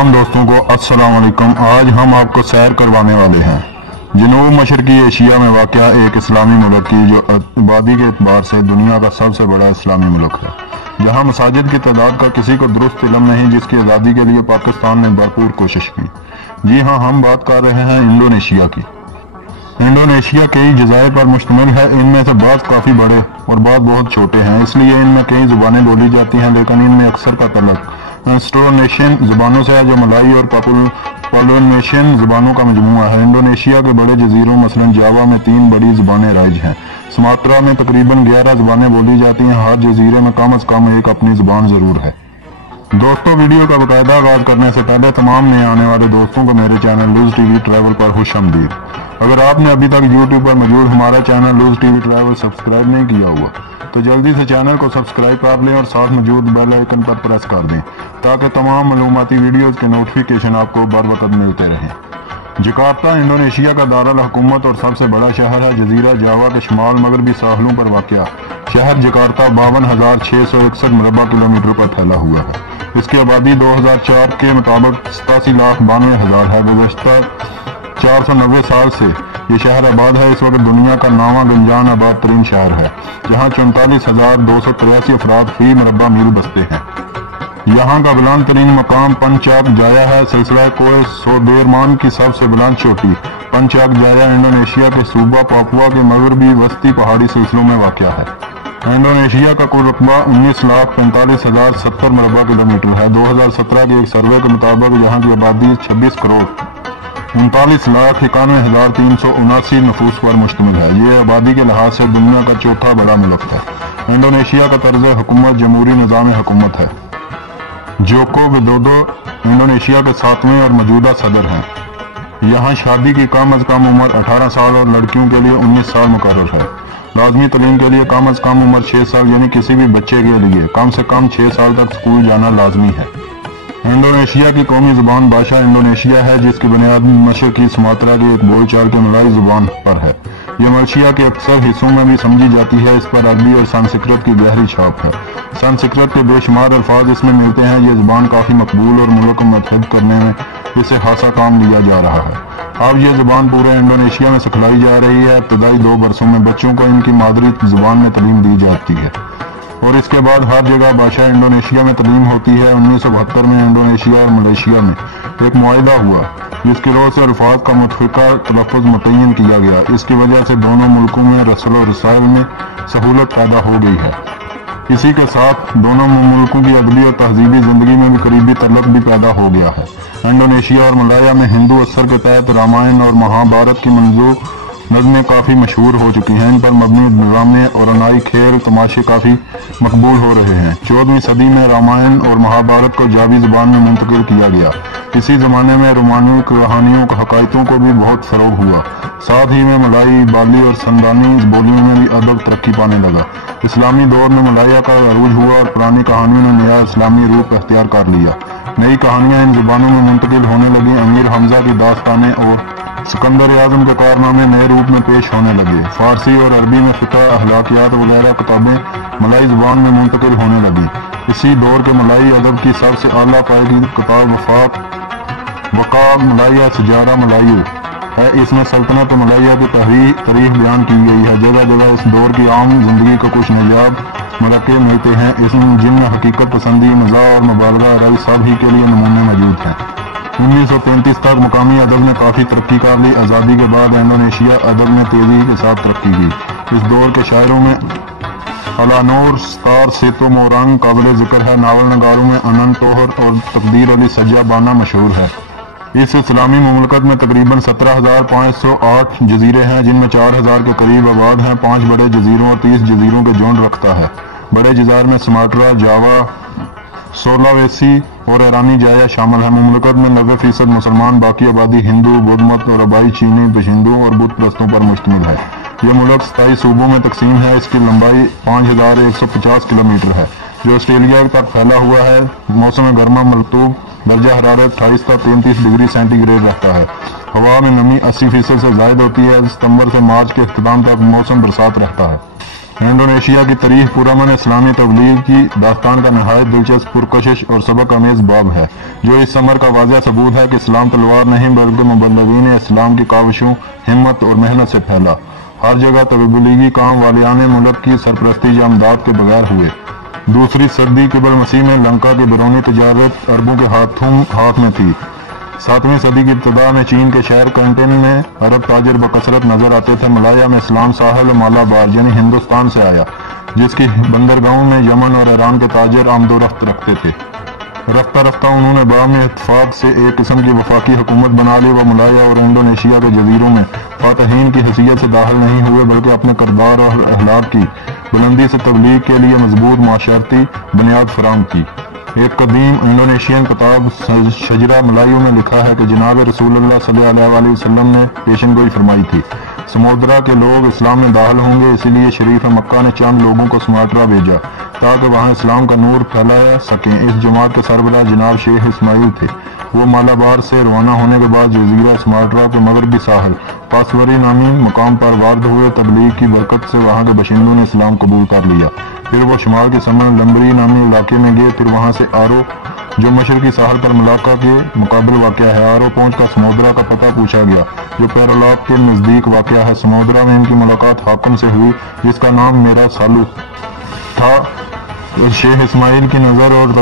तमाम दोस्तों को अस्सलाम वालेकुम। आज हम आपको सैर करवाने वाले हैं जनूब मशरकी एशिया में वाक़या एक इस्लामी मुल्क की, जो आबादी के एतबार से दुनिया का सबसे बड़ा इस्लामी मुल्क है, जहां मसाजिद की तादाद का किसी को दुरुस्त इल्म नहीं, जिसकी आज़ादी के लिए पाकिस्तान ने भरपूर कोशिश की। जी हाँ, हम बात कर रहे हैं इंडोनेशिया की। इंडोनेशिया कई जज़ायर पर मुश्तमिल है। इनमें से बाज़ काफ़ी बड़े और बाज़ बहुत छोटे हैं, इसलिए इनमें कई ज़ुबानें बोली जाती हैं, लेकिन इनमें अक्सर का तल्लुक इंडोनेशियन ज़ुबानों से है, जो मलाई और पोलिनेशियन ज़ुबानों का मजमूआ है। इंडोनेशिया के बड़े जजीरों मसलन जावा में 3 बड़ी ज़ुबानें राइज हैं। सुमात्रा में तकरीबन 11 ज़ुबानें बोली जाती हैं। हर जजीरे में कम अज़ कम एक अपनी ज़ुबान ज़रूर है। दोस्तों, वीडियो का बाकायदा आगाज़ करने से पहले तमाम नए आने वाले दोस्तों को मेरे चैनल लूज टीवी ट्रैवल पर खुश आमदीद। अगर आपने अभी तक यूट्यूब पर मौजूद हमारा channel Loose TV Travel subscribe नहीं किया हुआ तो जल्दी से चैनल को सब्सक्राइब कर लें और साथ मौजूद बेल आइकन पर प्रेस कर दें, ताकि तमाम मालूमाती वीडियोज़ के नोटिफिकेशन आपको बर वक्त मिलते रहें। जकार्ता इंडोनेशिया का दारुल हुकूमत और सबसे बड़ा शहर है। जजीरा जावा के शुमाल मगरबी साहलों पर वाक़या शहर जकार्ता 52,661 मुरबा किलोमीटर पर फैला हुआ है। इसकी आबादी 2004 के मुताबिक 87,92,000 है। गुज़श्ता 490 साल से ये शहर आबाद है। इस वक्त दुनिया का 9वां गंजान आबाद तरीन शहर है, जहाँ 44,283 अफराद फी मुरबा मील बसते हैं। यहाँ का बुलंद तरीन मकाम पंचाक जाया है। सिलसिला कोह सोदेरमान की सबसे बुलंद चोटी पंचाक जाया इंडोनेशिया के सूबा पापुआ के मगरबी वस्ती पहाड़ी सिलसिलों में वाक़या है। इंडोनेशिया का कुल रकबा 19,45,070 मुरबा किलोमीटर है। 2017 के एक सर्वे के मुताबिक यहाँ की आबादी 26 करोड़ 39,91,379 नफूस पर मुश्तमिल है। ये आबादी के लिहाज से दुनिया का चौथा बड़ा मुल्क है। इंडोनेशिया का तर्ज हुकूमत जमहूरी निज़ाम हुकूमत है। जोको विदोदो इंडोनेशिया के 7वें और मौजूदा सदर हैं। यहाँ शादी की कम अज़ कम उम्र 18 साल और लड़कियों के लिए 19 साल मुकर्रर है। लाजमी तलीम के लिए कम अज़ कम उम्र 6 साल, यानी किसी भी बच्चे के लिए कम से कम 6 साल तक स्कूल जाना लाजमी है। इंडोनेशिया की कौमी ज़ुबान भाषा इंडोनेशिया है, जिसकी बुनियाद मशरकी सुमात्रा की एक बोलचाल के मलाई ज़ुबान पर है। यह मलेशिया के अक्सर हिस्सों में भी समझी जाती है। इस पर अरबी और संस्कृत की गहरी छाप है। संस्कृत के बेशुमार अल्फाज इसमें मिलते हैं। ये ज़ुबान काफ़ी मकबूल और मुल्क को मुत्तहिद करने में इसे खासा काम लिया जा रहा है। अब ये ज़ुबान पूरे इंडोनेशिया में सिखलाई जा रही है। इब्तदाई 2 बरसों में बच्चों को इनकी मादरी ज़ुबान में तालीम दी जाती है और इसके बाद हर जगह भाषा इंडोनेशिया में तालीम होती है। 1972 में इंडोनेशिया और मलेशिया में एक मुआहिदा हुआ, जिसकी रोज से अल्फाज का मुतफ़िका तलफ़्फ़ुज़ मुतय्यन किया गया। इसकी वजह से दोनों मुल्कों में रस्ल और रसायल में सहूलत पैदा हो गई है। इसी के साथ दोनों मुल्कों की अदबी और तहजीबी ज़िंदगी में भी करीबी तल्लुक़ भी पैदा हो गया है। इंडोनेशिया और मलाया में हिंदू असर के तहत रामायण और महाभारत की मंजूर नज़में काफ़ी मशहूर हो चुकी हैं। इन पर मबनी ड्रामे और अनाई खेल तमाशे काफ़ी मकबूल हो रहे हैं। 14वीं सदी में रामायण और महाभारत को जावी ज़ुबान में मुंतकिल किया गया। इसी ज़माने में रोमानी कहानियों हकायतों को भी बहुत फ़रोग़ हुआ। साथ ही में मलाई, बाली और संदानी बोलियों में भी अदब तरक्की पाने लगा। इस्लामी दौर में मलाया का अरूज हुआ और पुरानी कहानियों ने नया इस्लामी रूप अख्तियार कर लिया। नई कहानियाँ इन ज़ुबानों में मुंतकिल होने लगी। अमीर हमजा की दास्तानें और सिकंदर आज़म के कारनामे नए रूप में पेश होने लगे। फारसी और अरबी में फ़िक़्ह, अखलाकियात वगैरह किताबें मलाई ज़ुबान में मुंतकिल होने लगी। इसी दौर के मलाई अदब की सबसे आला पायदी किताब वक़ा मलाया सजारा मलायू है। इसमें सल्तनत मलाया की तारीख बयान की गई है। जगह जगह इस दौर की आम जिंदगी को कुछ नजाब मरक़े मिलते हैं, इसमें जिनमें हकीकत पसंदी, मज़ा और मुबालगा राय सभी के लिए नमूने मौजूद हैं। 1935 तक मकामी अदब ने काफ़ी तरक्की कर ली। आज़ादी के बाद इंडोनेशिया अदब में तेज़ी के साथ तरक्की की। इस दौर के शायरों में अलानोर स्टार सेतो मोरंग काबिल ज़िक्र है। नावल नगारों में अनंत तोहर और तकदीर अली सज्जा बाना मशहूर है। इस इस्लामी मुमलकत में तकरीबन 17,508 जजीरे हैं, जिनमें 4,000 के करीब आबाद हैं। 5 बड़े जजीरों और 30 जजीरों के जोन रखता है। बड़े जज़ायर में सुमात्रा, जावा, सोलावेसी और ईरानी जाया शामिल है। मुमलकत में 90% मुसलमान, बाकी आबादी हिंदू, बुद्ध मत और आबाई चीनी, बशिंदों और बुत परस्तों पर मुश्तमिल है। यह मुल्क 27 सूबों में तकसीम है। इसकी लंबाई 5,150 किलोमीटर है, जो ऑस्ट्रेलिया तक फैला हुआ है। मौसम गर्मा मरतूब, दर्जा हरारत 28 से 33 डिग्री सेंटीग्रेड रहता है। हवा में नमी 80% से ज़ायद होती है। सितंबर से मार्च के इख्तिताम तक मौसम बरसात रहता है। इंडोनेशिया की तारीख पुरअमन इस्लामी तबलीग की दास्तान का नहायत दिलचस्प, पुरकशिश और सबक आमेज बाब है, जो इस समर का वाज़ेह सबूत है कि इस्लाम तलवार नहीं बल्कि मुबल्लिगीन इस्लाम की काविशों, हिम्मत और मेहनत से फैला। हर जगह तबलीगी काम वालियाने मुल्क की सरपरस्ती या इमदाद के बगैर हुए। दूसरी सदी क़िबल मसीह में लंका की बैरूनी तजारत अरबों के हाथ में थी। 7वीं सदी की इब्तिदा में चीन के शहर कैंटन में अरब ताजर बकसरत नजर आते थे। मलाया में इस्लाम साहिल मालाबार यानी हिंदुस्तान से आया, जिसकी बंदरगाहों में यमन और ईरान के ताजर आमदोरफ्त रखते थे। रफ्ता रफ्ता उन्होंने बाहमी इत्तफाक से एक किस्म की वफाकी हुकूमत बना ली। वह मलाया और इंडोनेशिया के जजीरों में फातहीन की हैसियत से दाखिल नहीं हुए, बल्कि अपने किरदार और अखलाक की बुलंदी से तबलीग के लिए मजबूत माशरती बुनियाद फराहम की। एक कदीम इंडोनेशियन किताब शजरा मलायू में लिखा है कि जनाब रसूलुल्लाह सल्लल्लाहु अलैहि वसल्लम ने पेशन गोई फरमाई थी, समुद्रा के लोग इस्लाम में दाखिल होंगे, इसीलिए शरीफ मक्का ने चंद लोगों को सुमात्रा भेजा ताकि वहां इस्लाम का नूर फैलाया सकें। इस जमात के सरबराह जनाब शेख इस्माइल थे। वो मालाबार से रवाना होने के बाद जजीरा सुमात्रा के मगरबी साहल पासवरी नामी मकाम पर वारद हुए। तबलीग की बरकत से वहां के बाशिंदों ने इस्लाम कबूल कर लिया। फिर वो शुमाल के समन लंबरी नामी इलाके में गए। फिर वहां से आरो, जो मशरकी साहल पर मलाका के मुकाबले वाक़ है, आरो पहुंचकर समुद्रा का पता पूछा गया, जो पैरोलाक के नजदीक वाक़ है। समुद्रा में इनकी मुलाकात हाकिम से हुई, जिसका नाम मेरा सालू था। शेख इस्माइल की नज़र और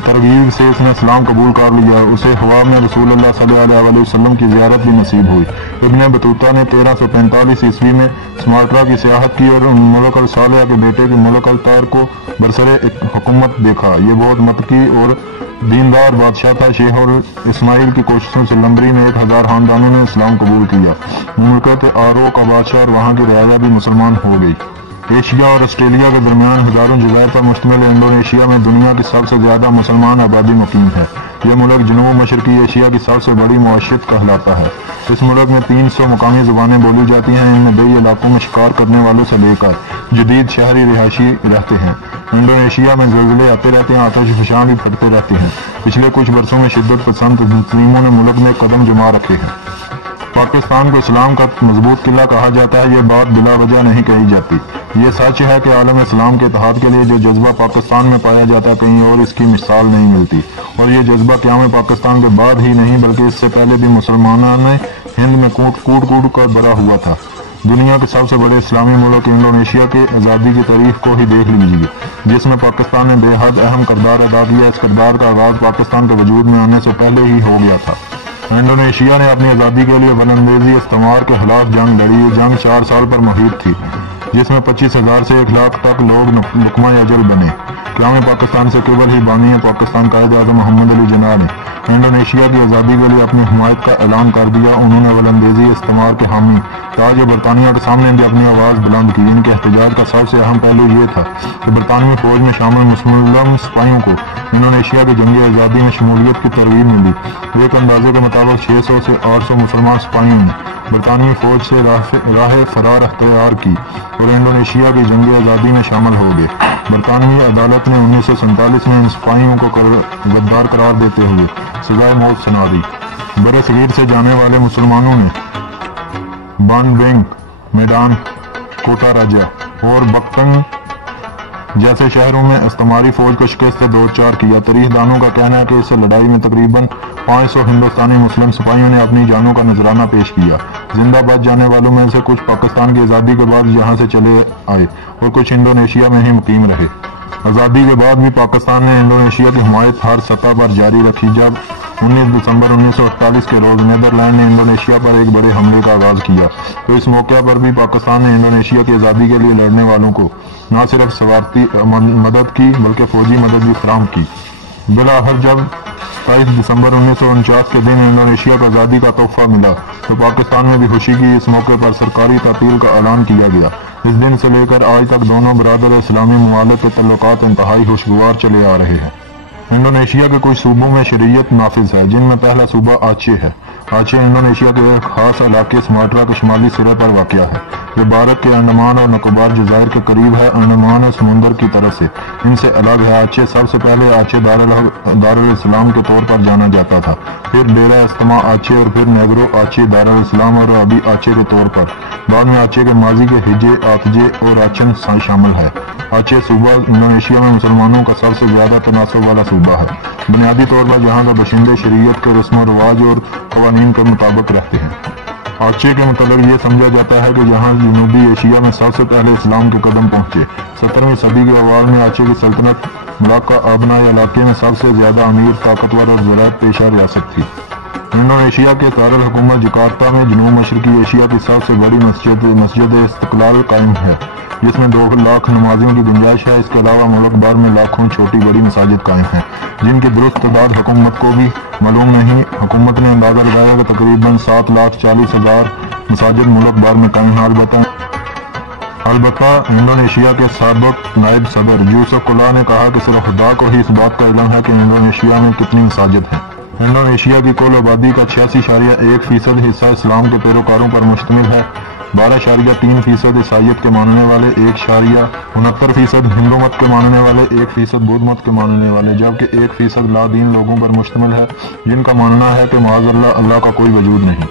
तरगीब से इसने इस्लाम कबूल कर लिया। उसे हवा में रसूलुल्लाह सल्लल्लाहु अलैहि वसल्लम की ज़ियारत भी नसीब हुई। इब्न बतूता ने 1345 ईस्वी में सुमात्रा की सियाहत की और मुल्क अल सालेह के बेटे के मुल्क अल तार को बरसरे हुकूमत देखा। ये बहुत मतकी और दीनदार बादशाह था। शेख और इस्माइल की कोशिशों से लंबरी में 1000 खानदानों ने इस्लाम कबूल किया। मुल्कत आरो का बादशाह और वहाँ की रियाया भी मुसलमान हो गई। एशिया और ऑस्ट्रेलिया के दरमियान हजारों जज़ायर पर मुश्तमिल इंडोनेशिया में दुनिया की सबसे ज्यादा मुसलमान आबादी मुकीम है। यह मुल्क जनूब मशरकी एशिया की सबसे बड़ी मुआशियत कहलाता है। इस मुल्क में 300 मुकामी ज़ुबानें बोली जाती हैं। इनमें कई इलाकों में शिकार करने वालों से लेकर जदीद शहरी रिहायशी रहते हैं। इंडोनेशिया में ज़लज़ले आते रहते हैं, आतिशफ़शां भी फटते रहते हैं। पिछले कुछ वर्षों में शिद्दत पसंद तंजीमों ने मुल्क में कदम जमा रखे हैं। पाकिस्तान को इस्लाम का मजबूत किला कहा जाता है। ये बात बिला वजह नहीं कही जाती। ये सच है कि आलम इस्लाम के इत्तेहाद के लिए जो जज्बा पाकिस्तान में पाया जाता है, कहीं और इसकी मिसाल नहीं मिलती। और ये जज्बा क़याम पाकिस्तान के बाद ही नहीं बल्कि इससे पहले भी मुसलमानों ने हिंद में कूट कर भरा हुआ था। दुनिया के सबसे बड़े इस्लामी मुल्क इंडोनेशिया के आज़ादी की तारीख को ही देख लीजिए, जिसमें पाकिस्तान ने बेहद अहम किरदार अदा किया। इस किरदार का आगाज पाकिस्तान के वजूद में आने से पहले ही हो गया था। इंडोनेशिया ने अपनी आज़ादी के लिए वलंदेजी इस्तेमार के खिलाफ जंग लड़ी। ये जंग 4 साल पर मुहित थी, जिसमें 25,000 से 1 लाख तक लोग लुकमा अजल बने। क़याम पाकिस्तान से केवल ही बानी पाकिस्तान कायद आज़म मोहम्मद अली जिन्ना ने इंडोनेशिया की आज़ादी के लिए अपनी हिमायत का ऐलान कर दिया। उन्होंने वलंदेजी इस्तेमार के हामी ताज बरतानिया के सामने भी अपनी आवाज़ बुलंद की। इनके एहतजाज का सबसे अहम पहलू ये था कि बरतानवी फौज में शामिल मुसलमान सिपाहियों को इंडोनेशिया की जंगी आज़ादी में शमूलियत की तरगीब मिली। एक अंदाजे के मुताबिक 600 से 800 मुसलमान सिपाहियों ने बरतानवी फौज से राह फरार अख्तियार की और इंडोनेशिया की जंगी आज़ादी में शामिल हो गए। बरतानवी अदालत ने 1947 में इन सिपाहियों को गद्दार करार देते हुए सजाए मौत सुना दी। बरसगीर से जाने वाले मुसलमानों ने बानबेंग, मैदान, कोटा राजा और बक्तंग जैसे शहरों में इस्तेमारी फौज को शिकस्त दो चार किया। तारीखदानों का कहना है कि इस लड़ाई में तकरीबन 500 हिंदुस्तानी मुस्लिम सिपाहियों ने अपनी जानों का नजराना पेश किया। जिंदा बच जाने वालों में से कुछ पाकिस्तान की आज़ादी के बाद यहाँ से चले आए और कुछ इंडोनेशिया में ही मुकीम रहे। आज़ादी के बाद भी पाकिस्तान ने इंडोनेशिया की हिमायत हर सतह पर जारी रखी। जब 19 दिसंबर 1948 के रोज नीदरलैंड ने इंडोनेशिया पर एक बड़े हमले का आगाज किया, तो इस मौके पर भी पाकिस्तान ने इंडोनेशिया की आज़ादी के लिए लड़ने वालों को न सिर्फ सवारती मदद की बल्कि फौजी मदद भी फराहम की। बिलाखिर जब 27 दिसंबर 1949 के दिन इंडोनेशिया को आज़ादी का तोहफा मिला तो पाकिस्तान में भी खुशी की। इस मौके पर सरकारी तातील का ऐलान किया गया। इस दिन से लेकर आज तक दोनों बरादर इस्लामी मुमालिक के तल्लुकात इंतहाई खुशगवार चले आ रहे हैं। इंडोनेशिया के कुछ सूबों में शरीयत नाफिज है, जिनमें पहला सूबा आचे है। आचे इंडोनेशिया के एक खास इलाके सुमात्रा के शुमाली सिरे पर वाक़या है। ये भारत के अंडमान और निकोबार जज़ायर के करीब है, अंडमान और समुंदर की तरफ से इनसे अलग है। आचे सबसे पहले आचे दारुल इस्लाम के तौर पर जाना जाता था, फिर डेरा इस्तेमा आचे और फिर नेग्रो आचे दारुल इस्लाम और अभी आचे के तौर पर। बाद में आचे के माजी के हिजे, आतजे और आचन शामिल है। आचे सूबा इंडोनेशिया में मुसलमानों का सबसे ज्यादा तनासब वाला सूबा है। बुनियादी तौर पर यहाँ का बशिंदे शरीयत के रस्म रिवाज और कवानीन के मुताबिक रहते हैं। आचे के मतलब ये समझा जाता है कि यहाँ जनूबी एशिया में सबसे पहले इस्लाम के कदम पहुंचे। 17वीं सदी के अवाल में आचे की सल्तनत मलाक्का आबनाई इलाके में सबसे ज्यादा अमीर, ताकतवर और ज़राअत पेशा रियासत थी। इंडोनेशिया के दारुल हुकूमत जकार्ता में जनूब मशरकी एशिया की सबसे बड़ी मस्जिद इस्तिकलाल कायम है, जिसमें 2 लाख नमाजियों की गुंजाइश है। इसके अलावा मुल्क भर में लाखों छोटी बड़ी मसाजिद कायम हैं, जिनकी दुरुस्त तादाद हुकूमत को भी मालूम नहीं। हुकूमत ने अंदाजा लगाया कि तकरीबन 7,40,000 मसाजिद मुल्क भर में कायम हैं। अलबत्ता इंडोनेशिया के साबिक नायब सदर यूसुफ कला ने कहा कि सिर्फ खुदा को ही इस बात का इल्म है कि इंडोनेशिया में कितनी मसाजिद हैं। इंडोनेशिया की कुल आबादी का 86.1% हिस्सा इस्लाम के पैरोकारों पर मुश्तमिल है। 12.3% ईसाईयत के मानने वाले, 1.69% हिंदू मत के मानने वाले, 1% बुद्ध मत के मानने वाले, जबकि 1% लादीन लोगों पर मुश्तमिल है, जिनका मानना है कि माज़अल्लाह अल्लाह का कोई वजूद नहीं।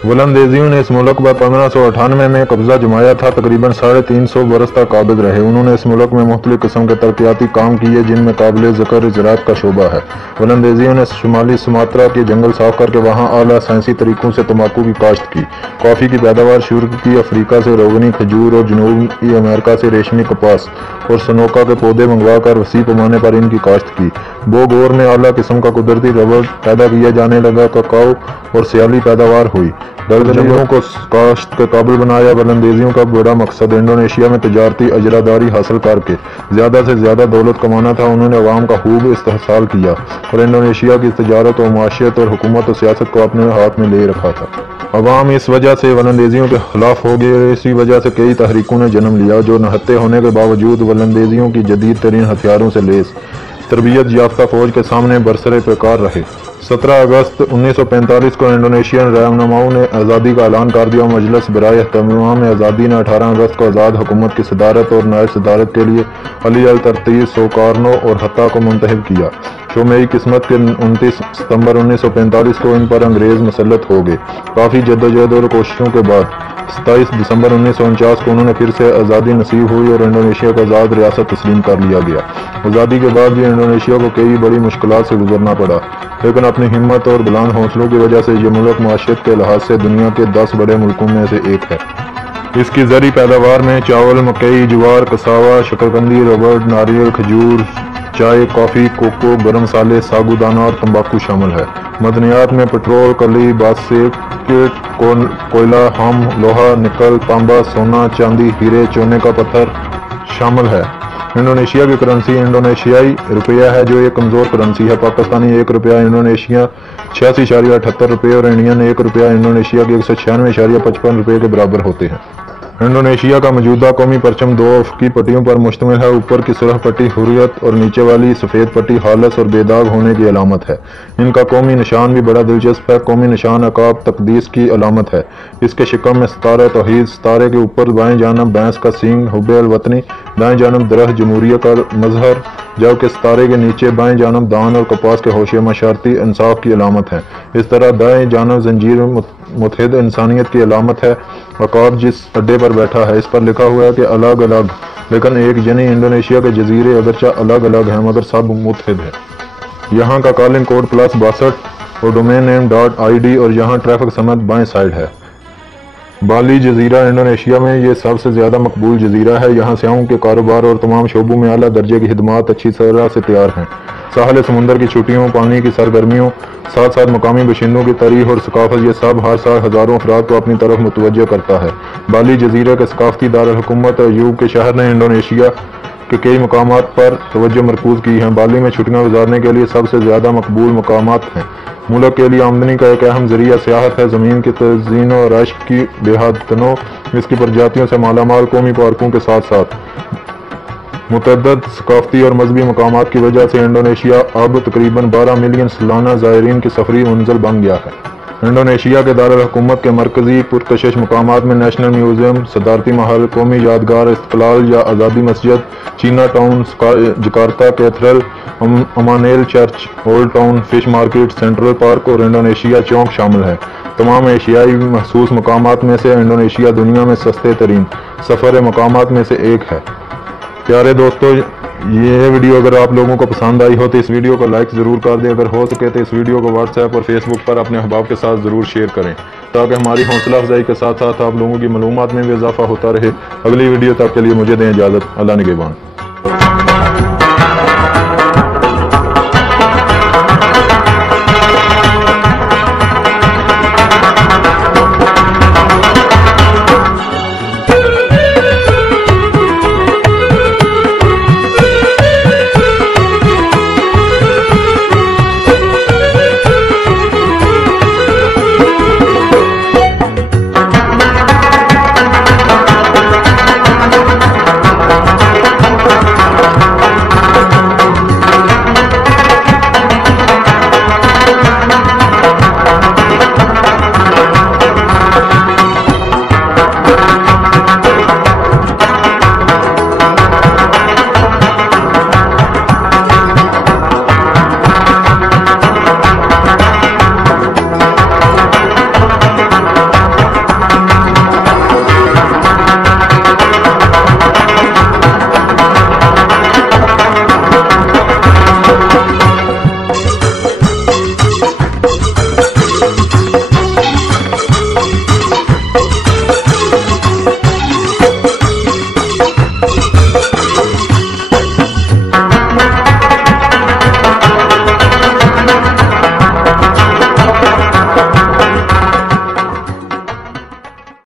वलंदेजियों ने इस मुल्क पर 1598 में कब्जा जमाया था। तकरीबन 350 बरस तक काबिज रहे। उन्होंने इस मुल्क में मुख्तलिफ किस्म के तरक्याती काम किए, जिनमें काबिल ज़िक्र ज़राअत का शोबा है। वलंदेजियों ने शुमाली सुमात्रा के जंगल साफ करके वहाँ आला साइंसी तरीकों से तंबाकू की काश्त की, कॉफ़ी की पैदावार शुरू की, अफ्रीका से रोगनी खजूर और जनूबी अमेरिका से रेशमी कपास और सनोका के पौधे मंगवा कर वसी पैमाने पर इनकी काश्त की। बोगोर में आला किस्म का कुदरती रबर पैदा किया जाने लगा। ककाओ और सियाली पैदावार हुई। दर्जनों को काश्त के काबिल बनाया। वलंदेजियों का बड़ा मकसद इंडोनेशिया में तजारती अजरादारी हासिल करके ज़्यादा से ज़्यादा दौलत कमाना था। उन्होंने अवाम का खूब इस्तेहसाल किया और इंडोनेशिया की तजारत और माशियत और हुकूमत और सियासत को अपने हाथ में ले रखा था। अवाम इस वजह से वलंदेजियों के खिलाफ हो गए। इसी वजह से कई तहरीकों ने जन्म लिया, जो नहत्ते होने के बावजूद वलंदेजियों की जदीद तरीन हथियारों से लैस तरबियत याफ्ता फौज के सामने बरसरे पेकार रहे। 17 अगस्त 1945 को इंडोनेशियन रहनुमाओं ने आज़ादी का ऐलान कर दिया। मजलिस बराए तमाम आज़ादी ने 18 अगस्त को आज़ाद हुकूमत की सदारत और नायब सदारत के लिए अली अल तरतीब सोकारनो और हत्ता को मुंतखब किया। शोमई किस्मत के 29 सितंबर 1945 को इन पर अंग्रेज मुसल्लत हो गए। काफ़ी जद्दोजहद और कोशिशों के बाद 27 दिसंबर 1949 को उन्होंने फिर से आज़ादी नसीब हुई और इंडोनेशिया को आज़ाद रियासत तस्लीम कर लिया गया। आज़ादी के बाद भी इंडोनेशिया को कई बड़ी मुश्किलात से गुजरना पड़ा, लेकिन अपनी हिम्मत और बुलंद हौसलों की वजह से ये मुल्क माशियत के लिहाज से दुनिया के 10 बड़े मुल्कों में से एक है। इसकी ज़री पैदावार में चावल, मकई, ज्वार, कसावा, शकरकंदी, रबड़, नारियल, खजूर, चाय, कॉफ़ी, कोको, गरम मसाले, सागुदाना और तंबाकू शामिल है। मदनियात में पेट्रोल, कली, बासेट, कोयला, हम, लोहा, निकल, तांबा, सोना, चांदी, हीरे, चूने का पत्थर शामिल है। इंडोनेशिया की करेंसी इंडोनेशियाई रुपया है, जो एक कमज़ोर करेंसी है। पाकिस्तानी 1 रुपया इंडोनेशिया 86.78 रुपये और इंडियन 1 रुपया इंडोनेशिया के 196.55 रुपये के बराबर होते हैं। इंडोनेशिया का मौजूदा कौमी परचम 2 अफ़क़ी पट्टियों पर मुश्तमिल है। ऊपर की सुरख पट्टी हुर्रियत और नीचे वाली सफ़ेद पट्टी खालस और बेदाग होने की अलामत है। इनका कौमी निशान भी बड़ा दिलचस्प है। कौमी निशान अकाब तकदीस की अलामत है। इसके शिकम में सितारा तौहीद, सितारे के ऊपर बाएं जानब भैंस का सींग हुब्बे अल वतनी, दाएं जानब दरख्त जमहूरिया का मजहर, जबकि सितारे के नीचे बाएं जानब दान और कपास के होशिया मशारती इंसाफ की अलामत है। इस तरह दाएं जानब जंजीर मुत्तहिद इंसानियत की अलामत है। अकाब जिस अड्डे पर बैठा है, इस पर लिखा हुआ है कि अलग अलग लेकिन एक, यानी इंडोनेशिया के जजीरे अगरचा अलग अलग हैं मगर सब मुत्तहिद है। यहाँ का कॉलिंग कोड +62 और डोमेन नेम .id और यहाँ ट्रैफिक समत बाएं साइड है। बाली जजीरा इंडोनेशिया में ये सबसे ज़्यादा मकबूल जजीरा है। यहाँ स्याहों के कारोबार और तमाम शोबों में आला दर्जे की खिदमात अच्छी तरह से तैयार हैं। साहल समुंदर की छुट्टियों, पानी की सरगर्मियों, साथ साथ मकामी बशिंदों की तारीख और सकाफत, ये सब हर साल हज़ारों अफराद को अपनी तरफ मुतवज्जह करता है। बाली जजीरा के सकाफती दारुल हुकूमत अयूब के शहर ने इंडोनेशिया के कई मकामात पर तवज्जो मरकूज़ की है। बाली में छुट्टियाँ गुजारने के लिए सबसे ज़्यादा मकबूल मकामात हैं। मुल्क के लिए आमदनी का एक अहम जरिया सियाहत है। ज़मीन की तज़ीन और रश की बेहद तनो, इसकी प्रजातियों से मालामाल कौमी पार्कों के साथ साथ मुतअद्दिद सकाफती और मजहबी मकामात की वजह से इंडोनेशिया अब तकरीबन 12 मिलियन सालाना ज़ायरीन की सफरी मंजिल बन गया है। انڈونیشیا کے دارالحکومت کے مرکزی پرکشش مقامات میں نیشنل میوزیم، صدارتی محل، قومی یادگار استقلال یا آزادی مسجد، Chinatown, Jakarta cathedral, Immanuel church, old town, fish market, central park اور انڈونیشیا چوک شامل ہیں۔ تمام ایشیائی محسوس مقامات میں سے انڈونیشیا دنیا میں سستے ترین سفر مقامات میں سے ایک ہے۔ پیارے دوستو، یہ ویڈیو اگر آپ لوگوں کو پسند آئی ہو تو اس ویڈیو کو لائک ضرور کر دیں۔ اگر ہو سکے تو اس ویڈیو کو واٹس ایپ اور فیس بک پر اپنے احباب کے ساتھ ضرور شیئر کریں تاکہ ہماری حوصلہ افزائی کے ساتھ ساتھ آپ لوگوں کی معلومات میں بھی اضافہ ہوتا رہے۔ اگلی ویڈیو تک کے لیے مجھے دیں اجازت۔ اللہ نگہبان۔